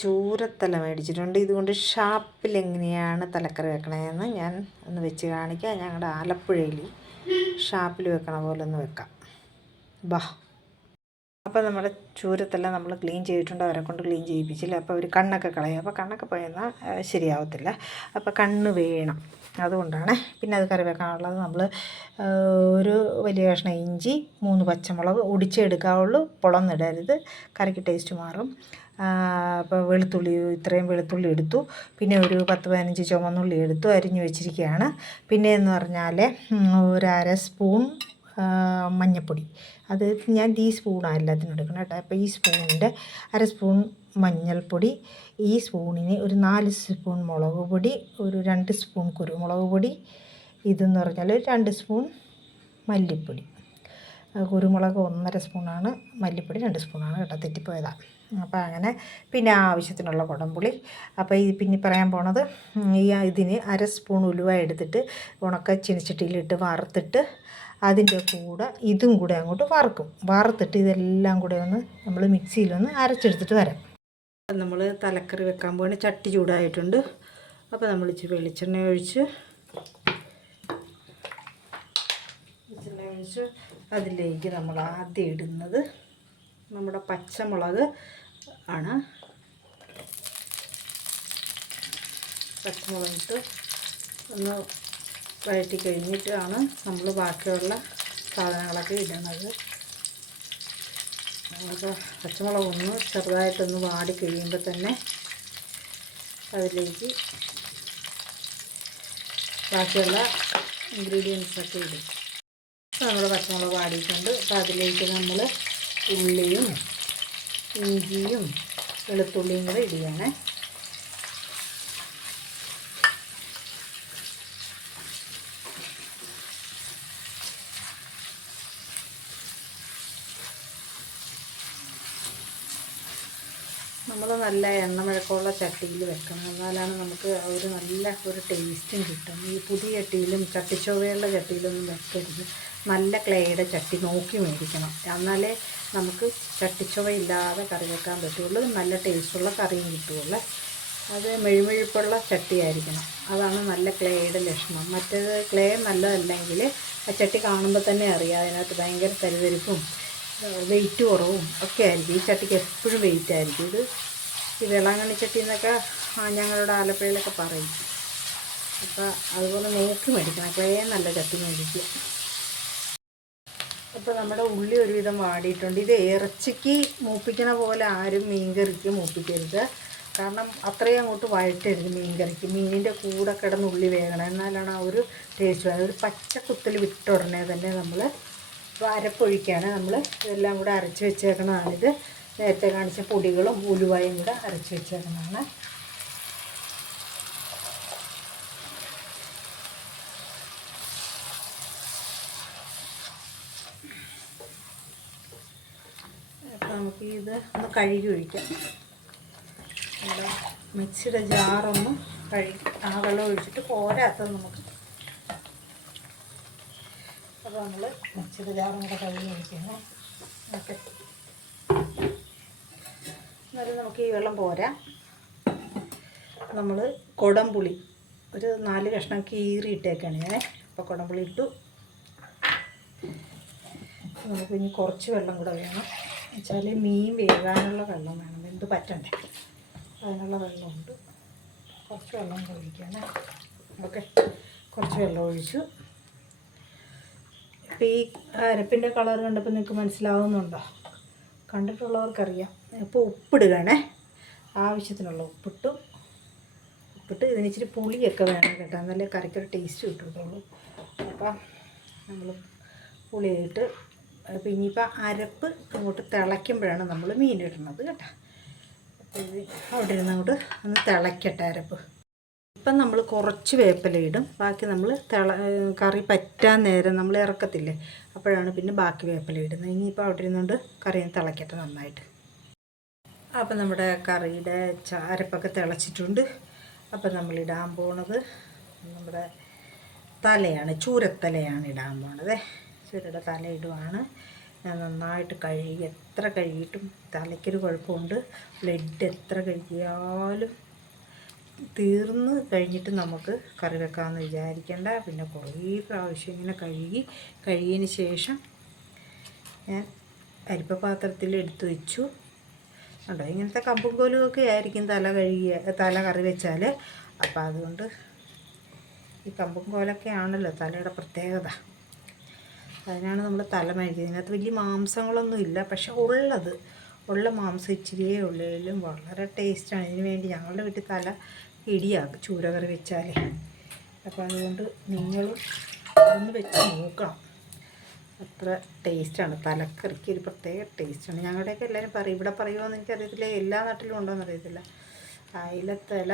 ചൂരത്തല മേടിച്ചിട്ടുണ്ട്. ഇതുകൊണ്ട് ഷാപ്പിൽ എങ്ങനെയാണ് തലക്കറി വെക്കണതെന്ന് ഞാൻ ഒന്ന് വെച്ച് കാണിക്കാം. ഞങ്ങളുടെ ആലപ്പുഴയിൽ ഷാപ്പിൽ വെക്കണ പോലെ ഒന്ന് വെക്കാം. ബാ. അപ്പോൾ നമ്മുടെ ചൂരത്തല നമ്മൾ ക്ലീൻ ചെയ്തിട്ടുണ്ട്. അവരെ കൊണ്ട് ക്ലീൻ ചെയ്യിപ്പിച്ചില്ല. അപ്പോൾ അവർ കണ്ണൊക്കെ കളയും. അപ്പോൾ കണ്ണൊക്കെ പോയെന്നാൽ ശരിയാവത്തില്ല. അപ്പോൾ കണ്ണ് വേണം. അതുകൊണ്ടാണ്. പിന്നെ അത് കറി വെക്കാനുള്ളത് നമ്മൾ ഒരു വലിയ കഷ്ണം ഇഞ്ചി, 3 പച്ചമുളക് ഒടിച്ചെടുക്കാവുള്ളൂ. പൊളന്നിടരുത്, കറിക്ക് ടേസ്റ്റ് മാറും. അപ്പോൾ വെളുത്തുള്ളി, ഇത്രയും വെളുത്തുള്ളി എടുത്തു. പിന്നെ ഒരു 10-15 ചുവന്നുള്ളി എടുത്തു, അരിഞ്ഞു വെച്ചിരിക്കുകയാണ്. പിന്നെ എന്ന് പറഞ്ഞാൽ ഒരു അര സ്പൂൺ മഞ്ഞൾപ്പൊടി. അത് ഞാൻ ഈ സ്പൂണാണ് എല്ലാത്തിനും എടുക്കണം കേട്ടോ. അപ്പോൾ ഈ സ്പൂണിൻ്റെ അര സ്പൂൺ മഞ്ഞൾപ്പൊടി, ഈ സ്പൂണിന് ഒരു 4 സ്പൂൺ മുളക് പൊടി, ഒരു 2 സ്പൂൺ കുരുമുളക് പൊടി, ഇതെന്ന് പറഞ്ഞാൽ 2 സ്പൂൺ മല്ലിപ്പൊടി. കുരുമുളക് 1.5 സ്പൂണാണ്, മല്ലിപ്പൊടി 2 സ്പൂണാണ് കേട്ടോ, തെറ്റിപ്പോയതാണ്. അപ്പോൾ അങ്ങനെ പിന്നെ ആവശ്യത്തിനുള്ള കുടംപുളി. അപ്പോൾ ഈ പിന്നെ പറയാൻ പോണത്, ഇതിന് അര സ്പൂൺ ഉലുവ എടുത്തിട്ട് ഉണക്ക ചീനച്ചട്ടിയിലിട്ട് വറുത്തിട്ട് അതിൻ്റെ കൂടെ ഇതും കൂടെ അങ്ങോട്ട് വറുത്തിട്ട് ഇതെല്ലാം കൂടെ ഒന്ന് നമ്മൾ മിക്സിയിലൊന്ന് അരച്ചെടുത്തിട്ട് വരാം. നമ്മൾ തലക്കറി വെക്കാൻ പോകുന്ന ചട്ടി ചൂടായിട്ടുണ്ട്. അപ്പോൾ നമ്മൾ ഇച്ചിരി വെളിച്ചെണ്ണ ഒഴിച്ച് അതിലേക്ക് നമ്മൾ ആദ്യം ഇടുന്നത് നമ്മുടെ പച്ചമുളക് ആണ്. പച്ചമുളകിട്ട് ഒന്ന് വഴറ്റി കഴിഞ്ഞിട്ടാണ് നമ്മൾ ബാക്കിയുള്ള സാധനങ്ങളൊക്കെ ഇടുന്നത്. അപ്പോൾ പച്ചമുളക് ഒന്ന് ചെറുതായിട്ടൊന്ന് വാടി കഴിയുമ്പോൾ തന്നെ അതിലേക്ക് ബാക്കിയുള്ള ഇൻഗ്രീഡിയൻസൊക്കെ ഇടും. അപ്പോൾ നമ്മൾ പച്ചമുളക് വാടിയിട്ടുണ്ട്. അപ്പോൾ അതിലേക്ക് നമ്മൾ ഉള്ളിയും ഇഞ്ചിയും വെളുത്തുള്ളിയും കൂടെ ഇടുകയാണ്. നമ്മൾ നല്ല എണ്ണമഴക്കമുള്ള ചട്ടിയിൽ വെക്കണം, എന്നാലാണ് നമുക്ക് ഒരു നല്ല ഒരു ടേസ്റ്റും കിട്ടും. ഈ പുതിയ ചട്ടിയിലും ചട്ടിച്ചോവയുള്ള ചട്ടിയിലൊന്നും വെക്കരുത്. നല്ല ക്ലേയുടെ ചട്ടി നോക്കി മേടിക്കണം, എന്നാലേ നമുക്ക് ചട്ടിച്ചോവയില്ലാതെ കറി വെക്കാൻ പറ്റുള്ളൂ, നല്ല ടേസ്റ്റുള്ള കറിയും കിട്ടുകയുള്ളൂ. അത് മെഴുമെഴുപ്പുള്ള ചട്ടിയായിരിക്കണം, അതാണ് നല്ല ക്ലേയുടെ ലക്ഷണം. മറ്റേത് ക്ലേ നല്ലതല്ലെങ്കിൽ ആ ചട്ടി കാണുമ്പോൾ തന്നെ അറിയാം അതിനകത്ത് ഭയങ്കര തരിതരിപ്പും വെയിറ്റ് കുറവും ഒക്കെ ആയിരിക്കും. ഈ ചട്ടിക്ക് എപ്പോഴും വെയിറ്റ് ആയിരിക്കും. ഈ വേളാങ്കണ്ണി ചട്ടി എന്നൊക്കെ ഞങ്ങളുടെ ആലപ്പുഴയിലൊക്കെ പറയും. അപ്പോൾ അതുപോലെ നോക്കി മേടിക്കണം, ക്ലേ നല്ല ചട്ടി മേടിക്കുക. അപ്പോൾ നമ്മുടെ ഉള്ളി ഒരുവിധം വാടിയിട്ടുണ്ട്. ഇത് ഇറച്ചിക്ക് മൂപ്പിക്കണ പോലെ ആരും മീൻകറിക്ക് മൂപ്പിക്കരുത്, കാരണം അത്രയും അങ്ങോട്ട് വഴറ്റരുത് മീൻകറിക്ക്. മീനിൻ്റെ കൂടെ കിടന്ന് ഉള്ളി വേകണം, എന്നാലാണ് ആ ഒരു ടേസ്റ്റ് വരുന്നത്. ഒരു പച്ച കുത്തൽ വിട്ട ഉടനെ തന്നെ നമ്മൾ അരപ്പൊഴിക്കാണ്. നമ്മൾ ഇതെല്ലാം കൂടെ അരച്ച് വെച്ചേക്കണതാണിത്. നേരത്തെ കാണിച്ച പൊടികളും ഉലുവയും കൂടെ അരച്ച് വെച്ചേക്കണതാണ്. അപ്പോൾ നമുക്ക് ഇത് ഒന്ന് കഴുകി ഒഴിക്കാം. നമ്മുടെ മിക്സിയുടെ ജാറൊന്ന് ആ വെള്ളം ഒഴിച്ചിട്ട് പോരാത്തത് നമുക്ക്. അപ്പോൾ നമ്മൾ മിക്സിയുടെ ജാറും കൂടെ കഴുകി ഒഴിക്കണം. ഓക്കെ, എന്നാലും നമുക്ക് ഈ വെള്ളം പോരാ. നമ്മൾ കുടംപുളി ഒരു 4 കഷ്ണം കീറിയിട്ടേക്കാണ് ഞാൻ. അപ്പോൾ കുടംപുളി ഇട്ടു. നമുക്ക് ഇനി കുറച്ച് വെള്ളം കൂടെ വേണം, വെച്ചാൽ മീൻ വേകാനുള്ള വെള്ളം വേണം, എന്ത് പറ്റണ്ടേ, അതിനുള്ള വെള്ളമുണ്ട്. കുറച്ച് വെള്ളം കൂടെ ഒഴിക്കാണ്. ഓക്കെ, കുറച്ച് വെള്ളം ഒഴിച്ചു. ഇപ്പോൾ ഈ അരപ്പിൻ്റെ കളർ കണ്ടപ്പോൾ നിങ്ങൾക്ക് മനസ്സിലാവുന്നുണ്ടോ? കണ്ടിട്ടുള്ളവർക്കറിയാം. ഇപ്പോൾ ഉപ്പിടുകയാണേ, ആവശ്യത്തിനുള്ള ഉപ്പിട്ട് ഇതിന് ഇച്ചിരി പുളിയൊക്കെ വേണം കേട്ടോ, എന്നാലേ കറിക്കൊരു ടേസ്റ്റ് കിട്ടുള്ളൂ. അപ്പം നമ്മൾ പുളിയിട്ട് അപ്പോൾ ഇനിയിപ്പോൾ അരപ്പ് അങ്ങോട്ട് തിളയ്ക്കുമ്പോഴാണ് നമ്മൾ മീനിടുന്നത് കേട്ടോ. അപ്പോൾ ഇത് അവിടെ ഇരുന്ന് അങ്ങോട്ട് ഒന്ന് തിളയ്ക്കട്ടെ അരപ്പ്. ഇപ്പം നമ്മൾ കുറച്ച് വേപ്പില ഇടും, ബാക്കി നമ്മൾ കറി പറ്റാൻ നേരം നമ്മൾ ഇറക്കത്തില്ലേ, അപ്പോഴാണ് പിന്നെ ബാക്കി വേപ്പില ഇടുന്നത്. ഇനിയിപ്പോൾ അവിടെ ഇരുന്നുകൊണ്ട് കറി തിളയ്ക്കട്ടെ നന്നായിട്ട്. അപ്പം നമ്മുടെ കറിയുടെ അരപ്പൊക്കെ തിളച്ചിട്ടുണ്ട്. അപ്പം നമ്മളിടാൻ പോണത് നമ്മുടെ തലയാണ്, ചൂരത്തലയാണ് ഇടാൻ പോണത്. ചൂരയുടെ തല ഇടുവാണ്. ഞാൻ നന്നായിട്ട് കഴുകി, എത്ര കഴുകിയിട്ടും തലയ്ക്കൊരു കുഴപ്പമുണ്ട്. ബ്ലഡ് എത്ര കഴുകിയാലും തീർന്ന് കഴിഞ്ഞിട്ട് നമുക്ക് കറി വെക്കാമെന്ന് വിചാരിക്കേണ്ട. പിന്നെ കുറേ പ്രാവശ്യം ഇങ്ങനെ കഴുകിയതിന് ശേഷം ഞാൻ അരിപ്പ പാത്രത്തിൽ എടുത്തു വെച്ചു. ഉണ്ടോ, ഇങ്ങനത്തെ കമ്പും കോലുമൊക്കെ ആയിരിക്കും തല കറി വെച്ചാൽ. അപ്പോൾ അതുകൊണ്ട് ഈ കമ്പും കോലൊക്കെ ആണല്ലോ തലയുടെ പ്രത്യേകത. അതിനാണ് നമ്മൾ തല മേടിക്കുന്നത്. ഇതിനകത്ത് വലിയ മാംസങ്ങളൊന്നും ഇല്ല, പക്ഷെ ഉള്ള മാംസം ഇച്ചിരിയേ ഉള്ളതിലും വളരെ ടേസ്റ്റാണ്. ഇതിന് വേണ്ടി ഞങ്ങളുടെ വീട്ടിൽ തല ഇടിയാകും ചൂരകറി വെച്ചാൽ. അപ്പോൾ അതുകൊണ്ട് നിങ്ങളും ഒന്ന് വെച്ച് നോക്കണം. അത്ര ടേസ്റ്റാണ്. തലക്കറിക്ക് ഒരു പ്രത്യേക ടേസ്റ്റാണ്. ഞങ്ങളുടെയൊക്കെ എല്ലാവരും പറയും, ഇവിടെ പറയുമോയെന്ന് എനിക്കറിയത്തില്ല, എല്ലാ നാട്ടിലും ഉണ്ടോയെന്ന് അറിയത്തില്ല. അയിലത്തല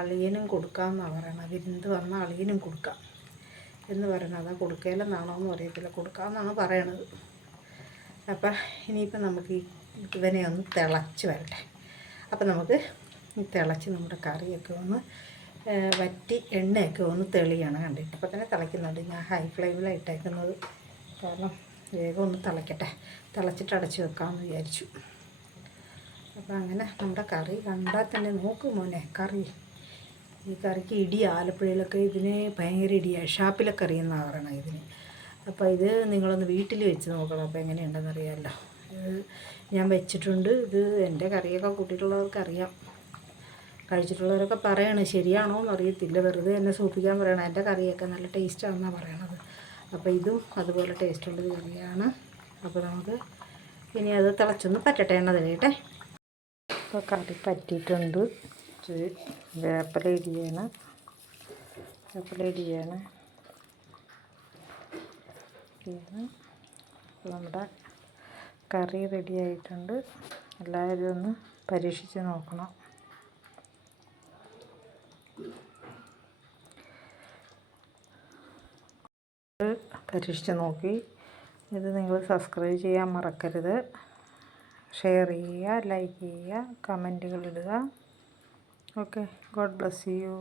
അളിയനും കൊടുക്കാമെന്നാണ് പറയണത്. വിരുന്ന് വന്ന അളിയനും കൊടുക്കാം എന്ന് പറയണത്. അതാ കൊടുക്കയിലെന്നാണോ എന്ന് അറിയത്തില്ല, കൊടുക്കാമെന്നാണ് പറയണത്. അപ്പം ഇനിയിപ്പം നമുക്ക് ഇവനെ ഒന്ന് തിളച്ച് വരട്ടെ. അപ്പം നമുക്ക് ഈ തിളച്ച് നമ്മുടെ കറിയൊക്കെ ഒന്ന് വറ്റി എണ്ണയൊക്കെ ഒന്ന് തെളിയാണ് കണ്ടിട്ട്. അപ്പം തന്നെ തിളയ്ക്കുന്നുണ്ട്. ഞാൻ ഹൈ ഫ്ലെയിമിലാണ് ഇട്ടേക്കുന്നത്, കാരണം വേഗം ഒന്ന് തിളയ്ക്കട്ടെ. തിളച്ചിട്ട് അടച്ച് വെക്കാമെന്ന് വിചാരിച്ചു. അപ്പം അങ്ങനെ നമ്മുടെ കറി കണ്ടാൽ തന്നെ നോക്കും മോനെ, ഈ കറിക്ക് ഇടി. ആലപ്പുഴയിലൊക്കെ ഇതിന് ഭയങ്കര ഇടിയാണ്. ഷാപ്പിലെ കറി എന്നാണ് പറയണത് ഇതിന്. അപ്പോൾ ഇത് നിങ്ങളൊന്ന് വീട്ടിൽ വെച്ച് നോക്കണം. അപ്പോൾ എങ്ങനെയുണ്ടെന്ന് അറിയാമല്ലോ. ഇത് ഞാൻ വെച്ചിട്ടുണ്ട്. ഇത് എൻ്റെ കറിയൊക്കെ കൂട്ടിയിട്ടുള്ളവർക്ക് അറിയാം. കഴിച്ചിട്ടുള്ളവരൊക്കെ പറയണം, ശരിയാണോ എന്ന് അറിയത്തില്ല, വെറുതെ എന്നെ സൂപ്പിക്കാൻ പറയണം. എൻ്റെ കറിയൊക്കെ നല്ല ടേസ്റ്റാണെന്നാണ് പറയണത്. അപ്പോൾ ഇതും അതുപോലെ ടേസ്റ്റുള്ളൊരു കറിയാണ്. അപ്പോൾ നമുക്ക് ഇനി അത് തിളച്ചൊന്ന് പറ്റട്ടെ, എണ്ണ തെളിയട്ടെ. ഇപ്പോൾ കറി പറ്റിയിട്ടുണ്ട്. വേപ്പില ഇടിയാണ്. നമ്മുടെ കറി റെഡി ആയിട്ടുണ്ട്. എല്ലാവരും ഒന്ന് പരീക്ഷിച്ച് നോക്കണം. പരീക്ഷിച്ച് നോക്കി. ഇത് നിങ്ങൾ സബ്സ്ക്രൈബ് ചെയ്യാൻ മറക്കരുത്. ഷെയർ ചെയ്യുക, ലൈക്ക് ചെയ്യുക, കമൻറ്റുകൾ ഇടുക. Okay, God bless you.